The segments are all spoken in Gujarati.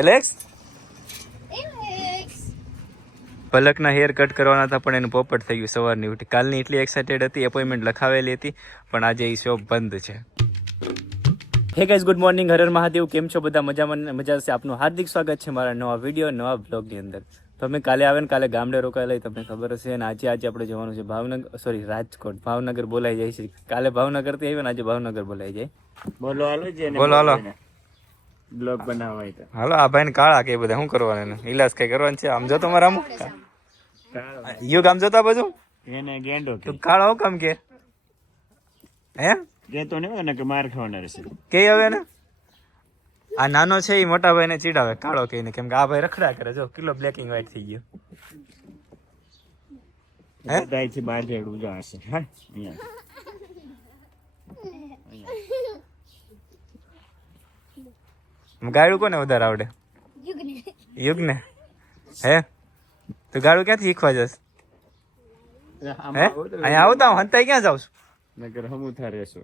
એલેક્સ પલકના હેર કટ કરવાના હતા પણ એનું પોપટ થઈ ગયું સવારની ઉઠી. કાલની એટલી એક્સાઇટેડ હતી, એપોઇન્ટમેન્ટ લખાવેલી હતી, પણ આજે એ શોપ બંધ છે. Hey guys, good morning, Har Har Mahadev. કેમ છો બધા? મજા છે. આપનું હાર્દિક સ્વાગત છે મારા નવા વિડીયો, નવા બ્લોગની અંદર. તો અમે કાલે આવે ને કાલે ગામડે રોકાયેલા, તમને ખબર હશે. અને આજે આપણે જવાનું છે રાજકોટ. ભાવનગર બોલાઈ જાય છે. કાલે ભાવનગરથી આવ્યો ને આજે ભાવનગર બોલાઈ જાય. બોલો હાલો બ્લોગ બનાવવા હોય તો હાલો. આ ભાઈ કાળા કે બધા શું કરવાનું? ઇલાજ કઈ કરવાનું છે? આમ જો તમારા યુગ આમ જોતા બાજુ એને ગેંડો કે કાળો હું કામ કે હે કેતો નહીં હોય ને કે માર ખાવાના રહેશે કે હવે ને આ નાનો છે એ મોટા ભાઈ ને ચીડાવે કાળો કહીને, કેમ કે આ ભાઈ રખડા કરે. જો કિલો બ્લેક એન્ડ વ્હાઈટ થઈ ગયો. હે દાઈ થી બહાર જેડું જશે. હા અહીંયા ગાડું કોને વધારે આવડે? યુગ ને. હે તું ગાડું ક્યાંથી શીખવા જશ? હે અહીંયા આવતા હું હંતાઈ ક્યાં જાઉં છું? નગર હમુથા રહેશો.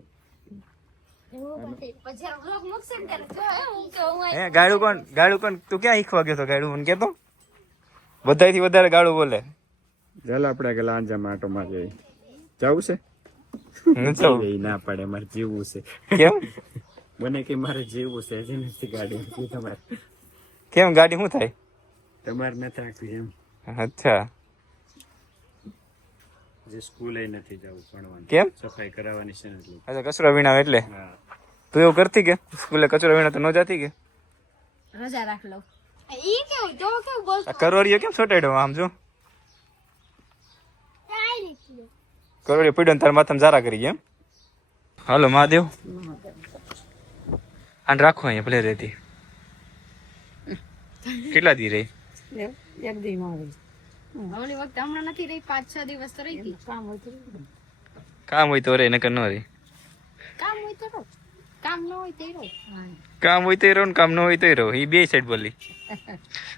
હે ગાડું કોણ તું ક્યાં શીખવા ગયો તો? ગાડું મને કેતો. બધાથી વધારે ગાડું બોલે. ચાલ આપણે કે લાંજામાં આટો મારી જવું છે. ના પડે, મારે જીવવું છે. કેમ? મને કે મારે જીવવું છે. હજી નથી ગાડી તમારે. કેમ ગાડી શું થાય? તમારે નથી રાખવી એમ. અચ્છા. જે સ્કૂલે નથી જવું ભણવાનું. કેમ? સફાઈ કરાવવાની છે એટલે. અચ્છા, કચરો વીણાવે એટલે. હા. તું એવું કરતી કે સ્કૂલે કચરો વીણા તો ન જાતી કે? રજા રાખ લો. ઈ કેવું તો કેવું બોલતો? આ કરોડિયો કેમ છોટાડ્યો? આમ જો કરોડિયો પીડ્યો ને તાર માથામાં જારા કરી ગયા એમ. હાલો મહાદેવ. આને રાખો અહીંયા ભલે રહેતી. કેટલા દી રહી? એક દી માં રહી. ઓલી વખત હમણાં નથી રહી, 5-6 દિવસ તો રહી ગઈ. કામ હોય તો રે, નકર ન રે. કામ હોય તો રહો, કામ ન હોય તો રહો. કામ હોય તો રહો ને કામ ન હોય તો રહો. એ બે સાઈડ બોલી.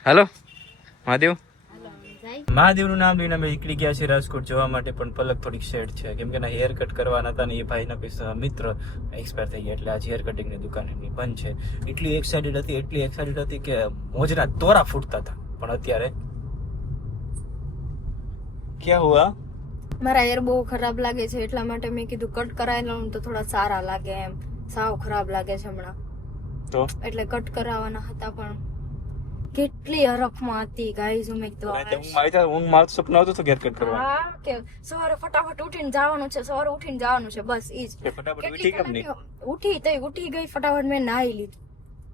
હાલો મહાદેવ. મહાદેવનું નામ લઈને અમે નીકળી ગયા છે રાજકોટ જવા માટે, પણ પલક થોડીક સેડ છે કેમ કે હેર કટ કરવાના હતા ને એ ભાઈના કોઈ મિત્ર એક્સપાયર થઈ ગયા, એટલે આજે હેર કટિંગની દુકાન એમની બંધ છે. એટલી એક્સાઇટેડ હતી કે મોજના તોરા ફૂટતા હતા. પણ અત્યારે ક્યાં હુઆ? મારા હેર બહુ ખરાબ લાગે છે, એટલા માટે મેં કીધું કટ કરાવી લઉં તો થોડા સારા લાગે. એમ સાવ ખરાબ લાગે છે હમણાં, તો એટલે કટ કરાવવાના હતા. પણ કેટલી હરખમાં હતી ગાઈઝ. મેં હું મારું સપનું હતું હેર કટ કરવા. હા કે સવારે ફટાફટ ઉઠીને જવાનું છે, સવારે ઉઠીને જવાનું છે, બસ ઈ જ. ઉઠી ગઈ ફટાફટ. મેં નાહી લીધું,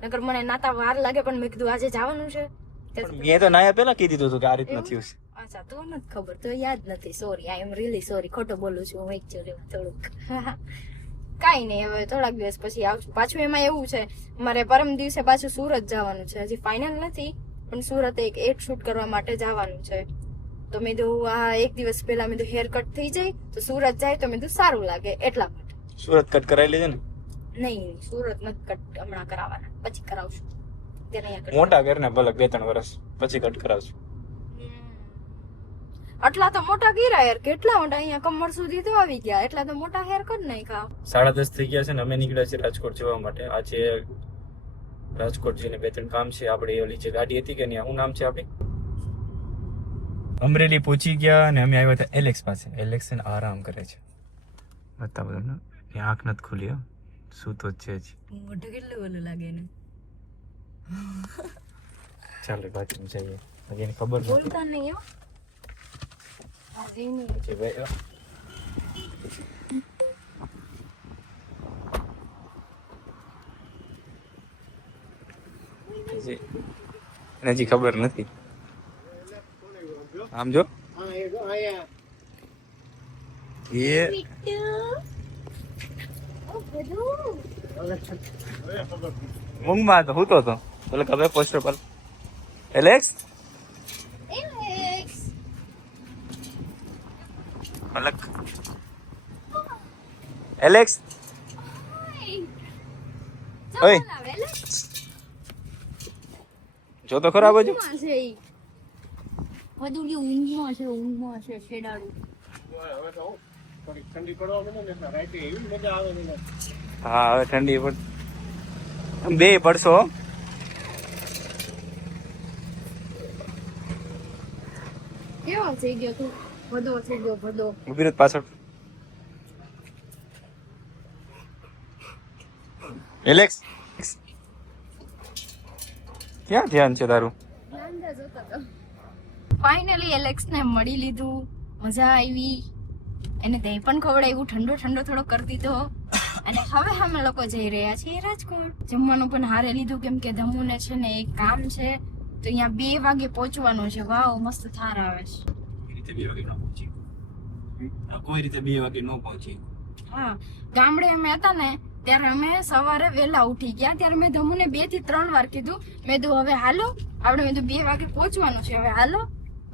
નકર મને નાતા વાર લાગે. પણ મેં કીધું આજે જવાનું છે. મેં તો નાયા પેલા કીધી દીધું કે આ રીતના થયું છે. અચ્છા, તો નથી ખબર, તો યાદ નથી. Sorry, I am really sorry. ખોટું બોલું છું હું એકચ્યુઅલી થોડુંક. કાઈ નહીં, હવે થોડાક દિવસ પછી આવશું પાછું. એમાં એવું છે મારે પરમ દિવસે પાછું સુરત જવાનું છે. હજી ફાઇનલ નથી, પણ સુરત એક શૂટ કરવા માટે જવાનું છે. તો મેં કીધું આ એક દિવસ પહેલા મેં હેર કટ થઈ જાય તો સુરત જાય તો મેં કીધું સારું લાગે, એટલા માટે. સુરત કટ કરાવી લેજે ને. નહીં, સુરત નથી કટ હમણાં કરાવવાના, પછી કરાવશું. મોટા ઘર ને ભલે 2-3 વર્ષ પછી કટ કરાવશું. આટલા તો મોટા ગીરા હેર, કેટલા મોટા, અહીંયા કમર સુધી તો આવી ગયા. એટલા તો મોટા હેર કર નાખ્યા. 10:30 થઈ ગયા છે ને અમે નીકળ્યા છીએ રાજકોટ જવા માટે. આજે રાજકોટ જઈને 2-3 કામ છે. આપણે ઓલી જે ગાડી હતી કે નહીં, શું નામ છે આપણી, અમરેલી પહોંચી ગયા અને અમે આવ્યા હતા એલેક્સ પાસે. એલેક્સ આરામ કરે છે. બતા બધું ને આંખ નથી ખુલી, સૂતો જ છે. મોઢું કેટલું ઓલું લાગે ને. ચાલો બાથરૂમ જઈએ. હજી એને ખબર નથી. બોલતા નહીં હો. હજી ખબર નથી. આમ જો એ ઊંઘમાં તો હૂતો હતો. બોલે ખબર પોસ્ટર પર એલેક્સ પલક એલેક્સ ઓય જો તો ખરાબ જ બધું કે ઊંઘમાં છે શેડાડું. ઠંડી પડવા મને ને રાતે એવી મજા આવે ને. હા હવે ઠંડી પડ બે પડશો કેવો થઈ ગયો તું? ભદો થઈ ગયો ભદો. ઉભી રહો પાછળ. એલેક્સ ક્યાં ધ્યાન છે તારું? ફાઇનલી એલેક્સ ને મળી લીધું, મજા આવી. એને દહીં પણ ખવડાવ્યું, ઠંડો ઠંડો થોડો કરી દીધો. અને હવે અમે લોકો જઈ રહ્યા છીએ રાજકોટ. જમવાનું પણ હારે લીધું કેમ કે ધમુને છે ને એક કામ છે તો અહીંયા 2 વાગે પહોંચવાનું છે. વાવ મસ્ત થાર આવે છે. કોઈ રીતે 2 વાગે ન પહોંચી. હા, ગામડે અમે હતા ને ત્યારે અમે સવારે વહેલા ઉઠી ગયા. ત્યારે મેં ધમુને 2 થી 3 વાર કીધું. મેં કીધું હવે હાલો, આપણે મેં 2 વાગે પહોંચવાનું છે, હવે હાલો.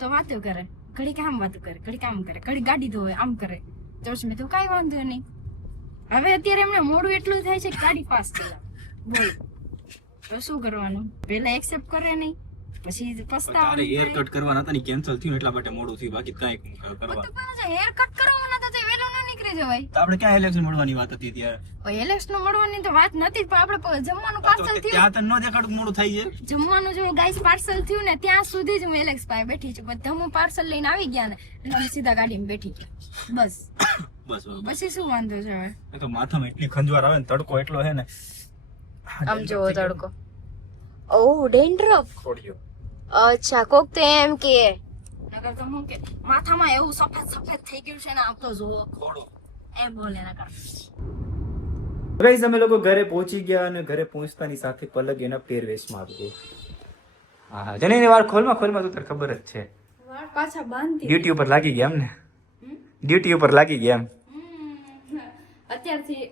તો વાતો કરે, ઘડી કામ વાતો કરે, ઘડી કામ કરે, ઘડી ગાડી ધોવે, આમ કરે. તો મેં તો કાંઈ વાંધો નહીં. હવે અત્યારે એમને મોડું એટલું થાય છે કે ગાડી પાસ કરાવ. બોલ તો શું કરવાનું? પહેલા એક્સેપ્ટ કરે નહીં, પછી પસ્તાવા. હેર કટ કરવાના હતા ને કેન્સલ થયું એટલા માટે મોડું થયું, બાકી કાંઈ કરવા. હેર કટ કરવાના તો વેલો ન નીકળી જવાય. તો આપણે ક્યાં ઇલેક્શન મળવાની વાત હતી ત્યારે? એલેક્સ નો મળવાની તો વાત નથી, પણ આપણે જમવાનું પાર્સલ થયું ત્યાં તો ન દેખાડું મોડું થાય છે. જમવાનું જો ગાઈસ પાર્સલ થયું ને ત્યાં સુધી જ હું એલેક્સ પાસે બેઠી છું. બધા હું પાર્સલ લઈને આવી ગયા ને એટલે અમે સીધા ગાડીમાં બેઠી ગયા. બસ બસ પછી શું વાંધો છે હવે? એ તો માથામાં એટલી ખંજવાળ આવે ને, તડકો એટલો હે ને. આમ જોવો તડકો. ઓહ ડેન્ડ્રફ. છોડ્યો. અચ્છા, કોક તો એમ કે નકર તો હું કે માથામાં એવું સફેદ સફેદ થઈ ગયું છે ને, આમ તો જોવો એમ બોલે નકર. ગાઈસ અમે લોકો ઘરે પહોંચી ગયા અને ઘરે પહોંચતાની સાથે પલક એના પહેરવેશમાં આવી ગઈ. હા જનીને વાર ખોલમાં તો તને ખબર જ છે. વાળ પાછા બાંધી ડ્યુટી ઉપર લાગી ગયા એમ ને? ડ્યુટી ઉપર લાગી ગયા એમ. અત્યારથી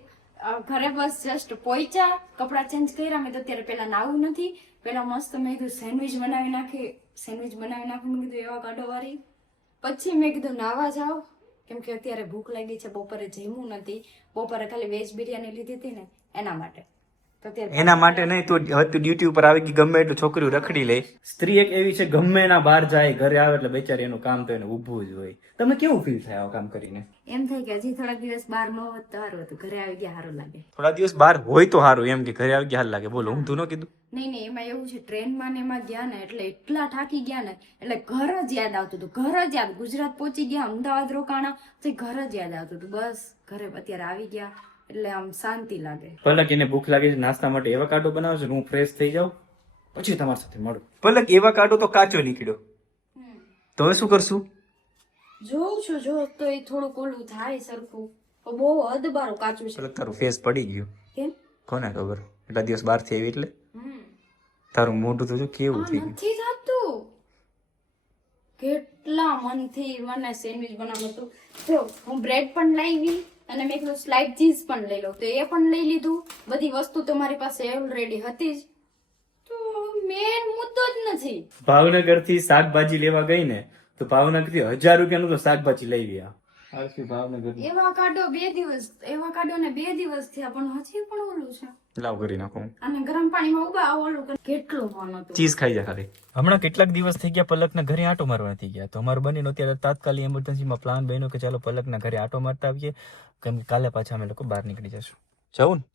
ઘરે બસ જસ્ટ પહોંચ્યા, કપડાં ચેન્જ કર્યા. મેં તો અત્યારે પેલા નાવું નથી, પેલા મસ્ત મેં કીધું સેન્ડવિચ બનાવી નાખું. મેં કીધું એવા કાઢો વાળી. પછી મેં કીધું નાવા જાઓ કેમ કે અત્યારે ભૂખ લાગી છે. બપોરે જમ્યું નથી, બપોરે ખાલી વેજ બિરયાની લીધી હતી ને એના માટે. તો એના માટે નહીં, તું ડ્યુટી ઉપર આવી ગઈ, ગમે એટલું છોકરીઓ રખડી લે. સ્ત્રી એક એવી છે ગમે એના બહાર જાય, ઘરે આવે એટલે બેચારી એનું કામ તો એને ઊભું જ હોય. તમને કેવું ફીલ થાય આવું કામ કરીને? એમ થાય કે હજી થોડાક દિવસ બહાર ન હોત તો સારું હતું, ઘરે આવી ગયા સારું લાગે. થોડા દિવસ બહાર હોય તો સારું, એમ કે ઘરે આવી ગયા સારું લાગે. બોલો, હું તું ન કીધું? નહીં એમાં એવું છે, ટ્રેનમાં ને એમાં ગયા ને એટલે એટલા થાકી ગયા ને એટલે ઘર જ યાદ આવતું હતું. ઘર જ યાદ. ગુજરાત પહોંચી ગયા, અમદાવાદ રોકાણા તો ઘર જ યાદ આવતું હતું. બસ ઘરે અત્યારે આવી ગયા એટલે આમ શાંતિ લાગે. પલક એને ભૂખ લાગે છે, નાસ્તા માટે એવા કાઢો બનાવજો, હું ફ્રેશ થઈ જાઉં પછી તમારી સાથે મળું. પલક એવા કાઢો તો કાચો નીકળ્યો, તો હવે શું કરશું? જોઉં છું જો તો એ થોડુંક ઓલું થાય સરખું, બહુ અદબારું કાચું છે. પલક તારું ફેસ પડી ગયું. કેમ? કોને ખબર? એટલા દિવસ બહાર થી આવી એટલે તારું મોઢું તો જો કેવું થઈ ગયું. નથી થતું. કેટલા મનથી મને સેન્ડવિચ બનાવવું હતું. જો હું બ્રેડ પણ લાવી અને મેં કીધું સ્લાઇડ ચીઝ પણ લઈ લઉં, તો એ પણ લઈ લીધું. બધી વસ્તુ તો મારી પાસે ઓલરેડી હતી જ. તો મેન મુદ્દો જ નથી. ભાવનગર થી શાકભાજી લેવા ગઈ ને તો ભાવનગર થી 1000 રૂપિયાનું તો શાકભાજી લઈ ગયા. ભાવનગર એવા કાઢો 2 દિવસ, એવા કાઢો ને 2 દિવસ થયા પણ હજી પણ ઓલું છે. લાવ કરી નાખું અને ગરમ પાણીમાં ઉભા ઓલું કેટલું મન હતું. ચીઝ ખાઈ જા ખાલી. હમણાં કેટલાક દિવસ થઈ ગયા પલકના ઘરે આંટો મારવા નથી ગયા, તો અમારું બંનેનો અત્યારે તાત્કાલિક એમરજન્સીમાં પ્લાન બન્યો કે ચાલો પલકના ઘરે આંટો મારતા આવીએ, કેમ કે કાલે પાછા અમે લોકો બહાર નીકળી જશું. જવું ને?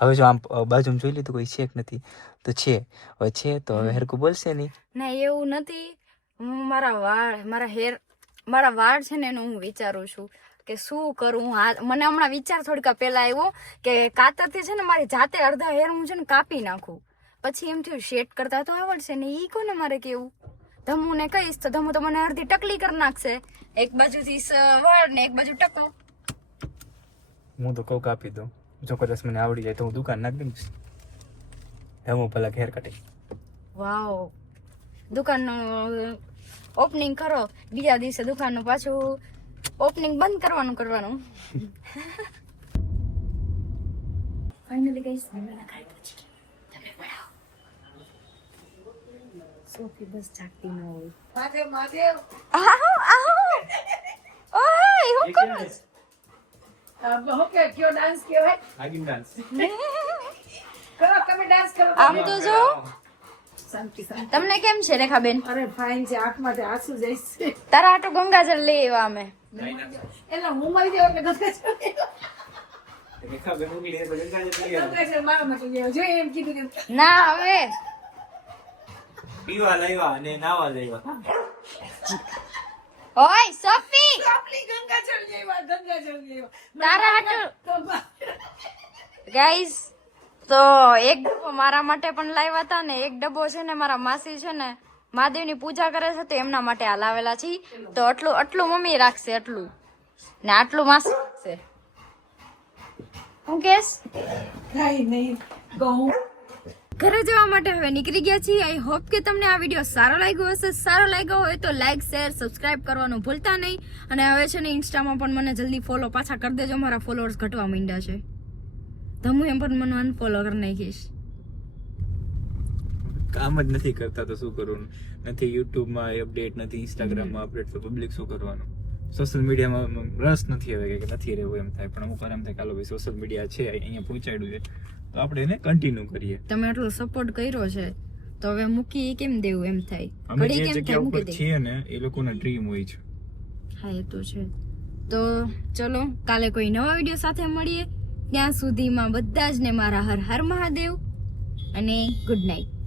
હવે જો આમ બાજુમાં જોઈ લીધું કોઈ છે કે નથી, તો છે. હવે છે તો હવે હરકું બોલશે નહીં. ના એવું નથી. હું મારા વાળ છે ને એનું હું વિચારું છું કે શું કરું. મને હમણાં વિચાર થોડીક પહેલા આવ્યો કે કાતરથી છે ને મારી જાતે અડધા હેર હું છે ને કાપી નાખું. પછી એમ થયું શેડ કરતા તો આવડશે ને, ઈ કોને મારે કેવું? ધમુને કહીશ તો ધમુ તો મને અડધી ટકલી કરી નાખશે, એક બાજુથી વાળ ને એક બાજુ ટકો. હું તો કહું કાપી દઉં, જો કદાચ મને આવડી જાય તો હું દુકાન નાખી દઈશ. ધમુ પલક હેર કટિંગ. વાવ, દુકાનનું ઓપનિંગ કરો, બીજા દિવસે દુકાનનું પાછું ઓપનિંગ બંધ કરવાનું. ફાઇનલી ગાઈસ મમ્મીના ઘરે પહોંચી ગઈ. તમે પડાવો. સોફી બસ જાગતી ન હોય. મહાદેવ આહો ઓય હું કોણ? ઓકે કયો ડાન્સ કહેવાય? નાગિન ડાન્સ. કરો તમે ડાન્સ કરો. આમ તો જો શાંતિ શાંતિ. તમને કેમ છે રેખાબેન? અરે ફાઇન છે, આંખમાંથી આંસુ જાય છે. તારા આટો ગંગાજળ લઈ આવ્યા અમે. એટલે હું મરી જાવ એટલે ગંગાજળ મારા માટે લેવો જોઈએ એમ કીધું કે ના હવે પીવા લાવ્યા અને નાવા લાવ્યા. ઓય સોફી આપણી ગંગાજળ જેવા તારા હાટુ ગાઈસ તો એક ડબ્બો મારા માટે પણ લાવ્યા હતા ને એક ડબ્બો છે ને મારા માસી છે ને મહાદેવની પૂજા કરે છે તો એમના માટે આ લાવેલા છે. તો આટલું મમ્મી રાખશે, આટલું ને આટલું માસી રાખશે. હું કેસ કઈ નહીં કહું. ઘરે જવા માટે હવે નીકળી ગયા છીએ. આઈ હોપ કે તમને આ વિડીયો સારો લાગ્યો હશે. સારો લાગ્યો હોય તો લાઈક, શેર, સબસ્ક્રાઇબ કરવાનું ભૂલતા નહીં. અને હવે છે ને ઇન્સ્ટામાં પણ મને જલ્દી ફોલો પાછા કરી દેજો. મારા ફોલોઅર્સ ઘટવા માંડ્યા છે તો હું એમ પણ મને અનફોલો કરી નાખીશ. કામ જ નથી કરતા તો શું કરવાનું? નથી યુટ્યુબમાં અપડેટ, નથી ઇન્સ્ટાગ્રામમાં અપડેટ, તો પબ્લિક શું કરવાનું? સોશિયલ મીડિયામાં રસ નથી હવે કે નથી રહેવું એમ થાય. પણ અમુક વાર એમ થાય કાલો ભાઈ સોશિયલ મીડિયા છે અહીંયા પહોંચાડ્યું છે તો આપણે એને કન્ટિન્યુ કરીએ. તમે આટલો સપોર્ટ કર્યો છે તો હવે મૂકી કેમ દેવું એમ થાય. અમે ઘડી જે કેમ જગ્યા થાય ઉપર મૂકી દે. છીએ ને એ લોકોના ડ્રીમ હોય છે. હા એ તો છે. તો ચલો કાલે કોઈ નવા વિડીયો સાથે મળીએ. ત્યાં સુધીમાં બધા જ ને મારા હર હર મહાદેવ અને ગુડ નાઇટ.